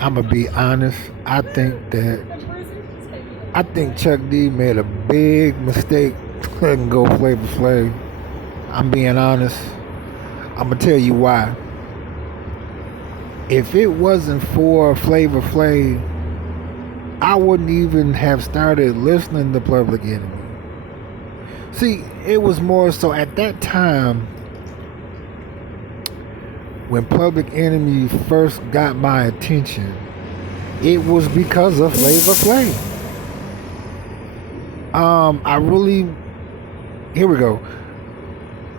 I'm gonna be honest. I think Chuck D made a big mistake letting go Flavor Flav. I'm being honest. I'm gonna tell you why. If it wasn't for Flavor Flav, I wouldn't even have started listening to Public Enemy. See, it was more so at that time when Public Enemy first got my attention. It was because of Flavor Flav. I really here we go.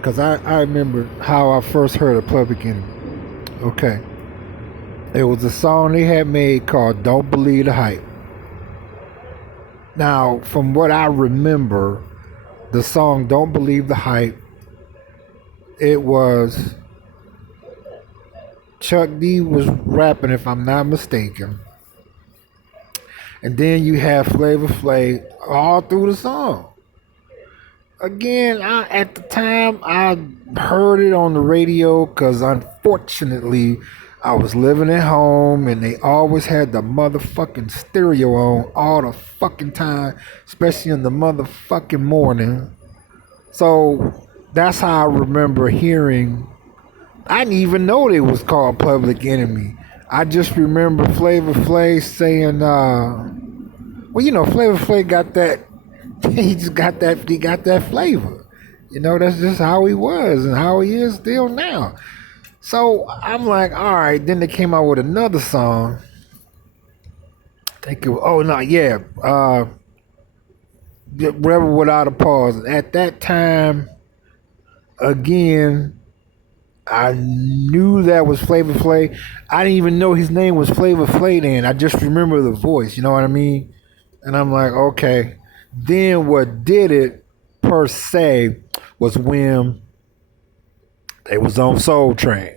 Cause I remember how I first heard of Public Enemy. Okay. It was a song they had made called Don't Believe the Hype. Now, from what I remember, the song Don't Believe the Hype, it was Chuck D was rapping, if I'm not mistaken. And then you have Flavor Flav all through the song. Again, at the time I heard it on the radio because unfortunately I was living at home and they always had the motherfucking stereo on all the fucking time, especially in the motherfucking morning. So that's how I remember hearing. I didn't even know it was called Public Enemy. I just remember Flavor Flav saying, well, Flavor Flav got that. He got that flavor. That's just how he was and how he is still now. So I'm like, all right. Then they came out with another song. Oh no, yeah, Rebel Without a Pause. At that time, again, I knew that was Flavor Flav. I didn't even know his name was Flavor Flav then. I just remember the voice. You know what I mean? And I'm like, okay. Then what did it per se was when they was on Soul Train.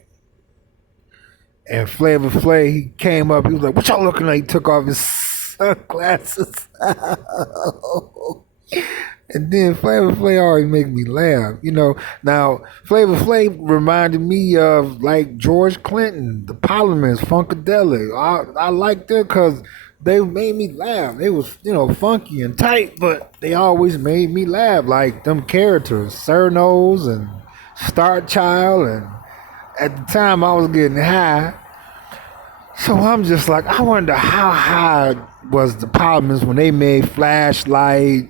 And Flavor Flav, he came up, he was like, what y'all looking at? He took off his sunglasses. And then Flavor Flav always make me laugh. Now Flavor Flav reminded me of like George Clinton, the Parliaments, Funkadelic. I liked it because they made me laugh. They was, funky and tight, but they always made me laugh. Like them characters, Sir Nose and Star Child, and at the time I was getting high. So I'm just like, I wonder how high was the Parliaments when they made Flashlight,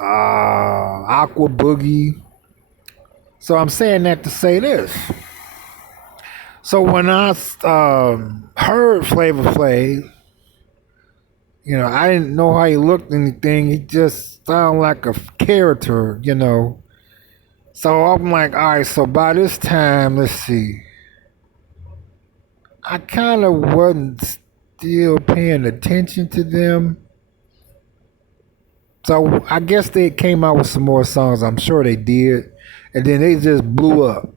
Aqua Boogie. So I'm saying that to say this. So when I heard Flavor Flav, I didn't know how he looked or anything. He just sounded like a character. So I'm like, all right, so by this time, let's see. I kind of wasn't still paying attention to them. So I guess they came out with some more songs. I'm sure they did. And then they just blew up.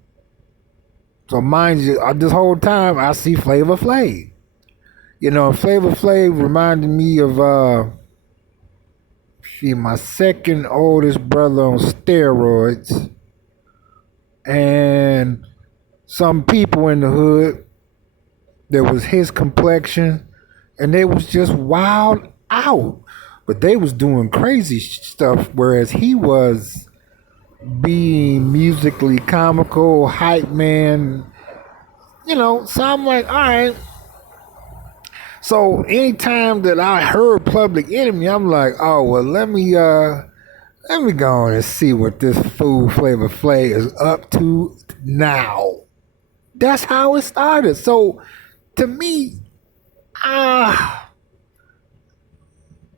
So mind you, this whole time I see Flavor Flav. Flavor Flav reminded me of my second oldest brother on steroids. And some people in the hood that was his complexion, and they was just wild out. But they was doing crazy stuff, whereas he was being musically comical, hype man. So I'm like, all right. So anytime that I heard Public Enemy, I'm like, oh well, let me go on and see what this fool Flavor Flav is up to now. That's how it started. So to me,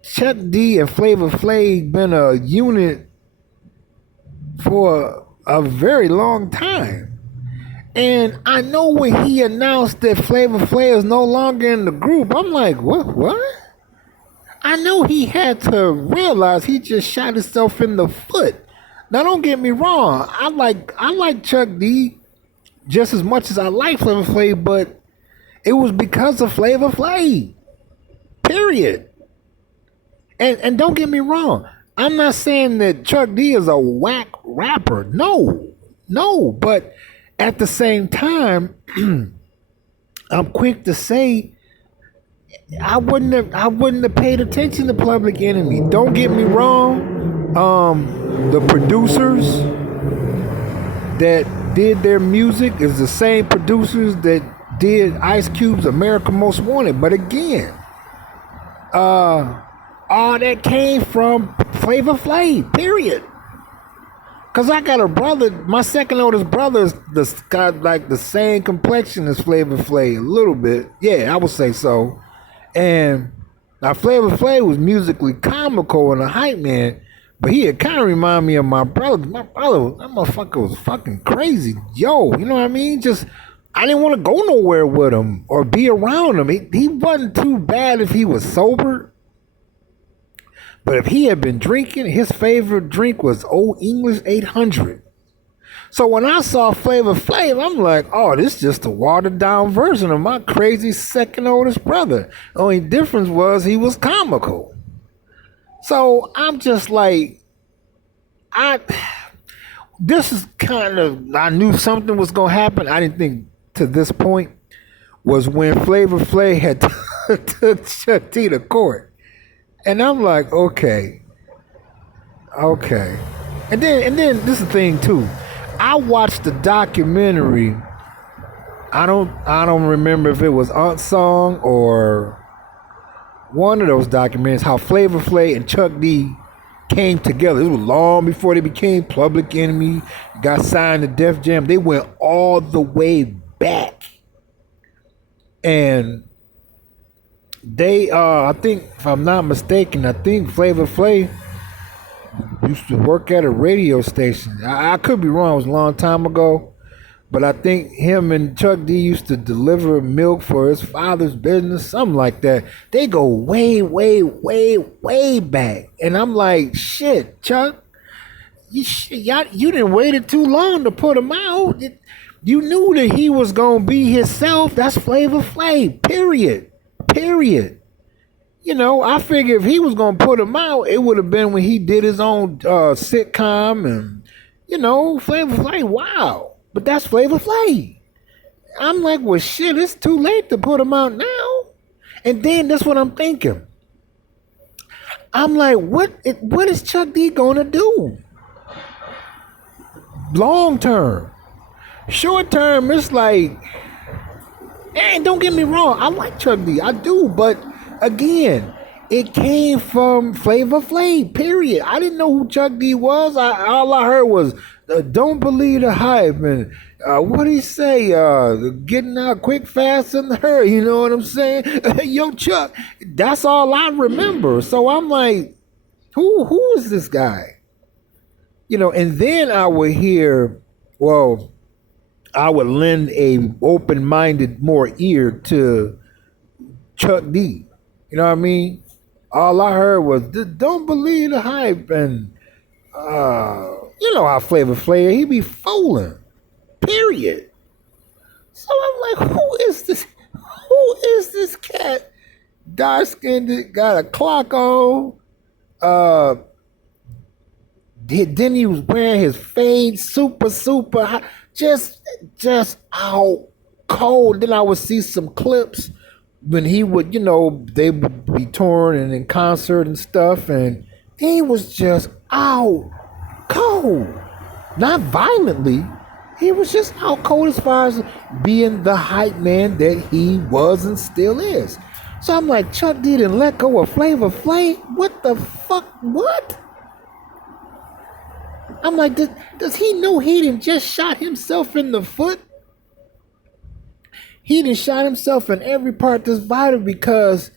Chuck D and Flavor Flav been a unit for a very long time. And I know when he announced that Flavor Flav is no longer in the group, I'm like, what? I know he had to realize he just shot himself in the foot. Now don't get me wrong, I like Chuck D just as much as I like Flavor Flav, but it was because of Flavor Flav. Period. And don't get me wrong, I'm not saying that Chuck D is a whack rapper. No, but at the same time, I'm quick to say I wouldn't have paid attention to Public Enemy. Don't get me wrong. The producers that did their music is the same producers that did Ice Cube's America Most Wanted. But again, all that came from Flavor Flav, period. Cause I got a brother, my second oldest brother is got like the same complexion as Flavor Flav, a little bit. Yeah, I would say so. And now Flavor Flav was musically comical and a hype man, but he had kind of remind me of my brother. My brother, that motherfucker was fucking crazy. Yo, you know what I mean? Just I didn't want to go nowhere with him or be around him. He wasn't too bad if he was sober. But if he had been drinking, his favorite drink was Old English 800. So when I saw Flavor Flav, I'm like, oh, this is just a watered down version of my crazy second oldest brother. Only difference was he was comical. So I'm just like, this is kind of, I knew something was going to happen. I didn't think to this point was when Flavor Flav had took Chuck D to court. And I'm like, okay. And then this is the thing too. I watched the documentary. I don't remember if it was Aunt Song or one of those documentaries, how Flavor Flav and Chuck D came together. It was long before they became Public Enemy, got signed to Def Jam. They went all the way back. And they I think, if I'm not mistaken, I think Flavor Flav used to work at a radio station. I could be wrong, it was a long time ago. But I think him and Chuck D used to deliver milk for his father's business, something like that. They go way, way, way, way back. And I'm like, shit, Chuck, you didn't waited too long to put him out. You knew that he was going to be himself. That's Flavor Flav, period. You know, I figure if he was gonna put him out, it would have been when he did his own sitcom and, you know, Flavor Flav. Wow, but that's Flavor Flav. I'm like, well, shit, it's too late to put him out now. And then that's what I'm thinking. I'm like, what is Chuck D gonna do? Long term, short term, it's like. And don't get me wrong, I like Chuck D, I do, but again, it came from Flavor Flav, period. I didn't know who Chuck D was. All I heard was, don't believe the hype, and what he say, getting out quick, fast, and hurry, you know what I'm saying? Yo, Chuck, that's all I remember. So I'm like, who is this guy? You know, and then I would hear, well, I would lend a open-minded more ear to Chuck D. You know what I mean? All I heard was, don't believe the hype. And, you know how Flavor Flav, he be fooling. Period. So I'm like, who is this? Who is this cat? Dark-skinned, got a clock on. Then he was wearing his fade super high. Just out cold. Then I would see some clips when he would, you know, they would be touring and in concert and stuff, and he was just out cold. Not violently. He was just out cold as far as being the hype man that he was and still is. So I'm like, Chuck D didn't let go of Flavor Flav? What the fuck? What? I'm like, does he know he didn't just shot himself in the foot? He done shot himself in every part that's vital, because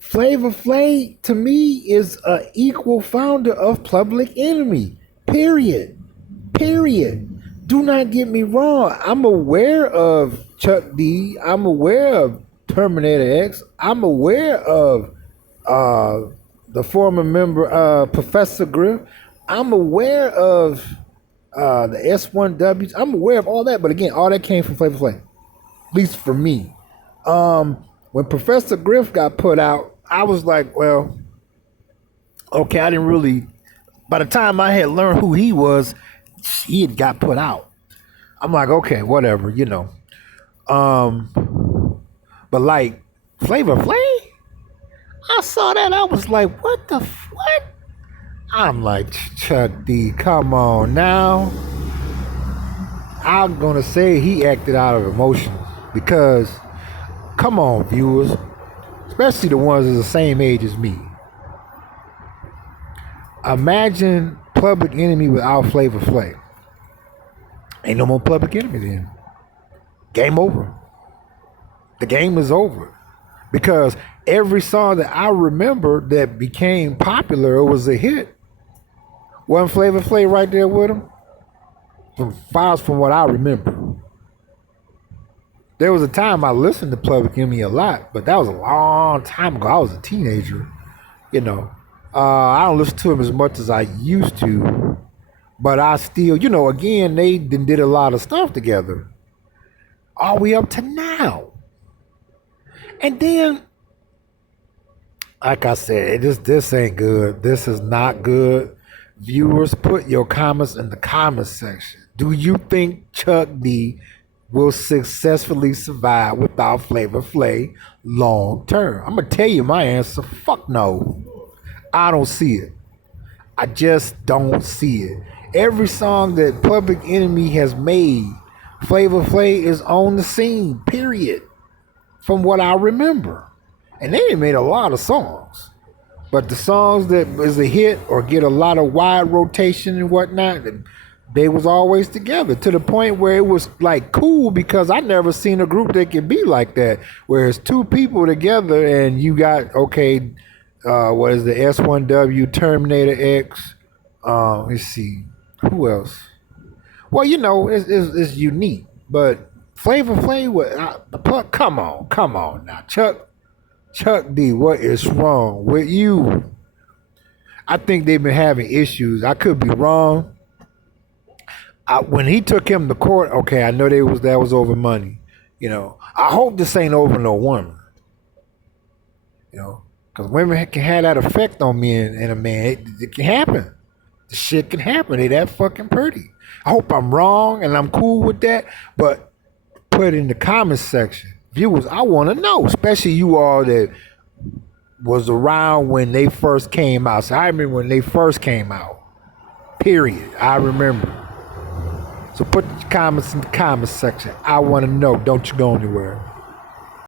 Flavor Flav, to me, is an equal founder of Public Enemy. Period. Do not get me wrong. I'm aware of Chuck D. I'm aware of Terminator X. I'm aware of the former member, Professor Griff. I'm aware of the S1Ws. I'm aware of all that. But again, all that came from Flavor Flav. At least for me. When Professor Griff got put out, I was like, well, okay, I didn't really. By the time I had learned who he was, he had got put out. I'm like, okay, whatever, you know. But like Flavor Flav? I saw that. I was like, what the what? I'm like, Chuck D, come on now. I'm gonna say he acted out of emotion because, come on, viewers, especially the ones that's the same age as me. Imagine Public Enemy without Flavor Flav. Ain't no more Public Enemy then. Game over. The game is over. Because every song that I remember that became popular or was a hit, wasn't Flavor Flav right there with him? From what I remember. There was a time I listened to Public Enemy a lot, but that was a long time ago. I was a teenager, you know. I don't listen to him as much as I used to, but I still, again, they did a lot of stuff together, all the way up to now. And then, like I said, this ain't good. This is not good. Viewers, put your comments in the comments section. Do you think Chuck D will successfully survive without Flavor Flav long term? I'm gonna tell you my answer. Fuck no. I don't see it. I just don't see it. Every song that Public Enemy has made, Flavor Flav is on the scene, period. From what I remember. And they made a lot of songs. But the songs that is a hit or get a lot of wide rotation and whatnot, they was always together to the point where it was like cool because I never seen a group that could be like that. Where it's two people together and you got, what is the S1W, Terminator X, let's see, who else? Well, it's unique, but Flavor Flav, come on now, Chuck D, what is wrong with you? I think they've been having issues. I could be wrong. When he took him to court, okay, I know that was over money. I hope this ain't over no woman. Because women can have that effect on me and a man. It can happen. The shit can happen. They that fucking pretty. I hope I'm wrong and I'm cool with that. But put it in the comments section. Viewers, I want to know, especially you all that was around when they first came out. So I remember when they first came out. Period. I remember. So put the comments in the comments section. I want to know. Don't you go anywhere.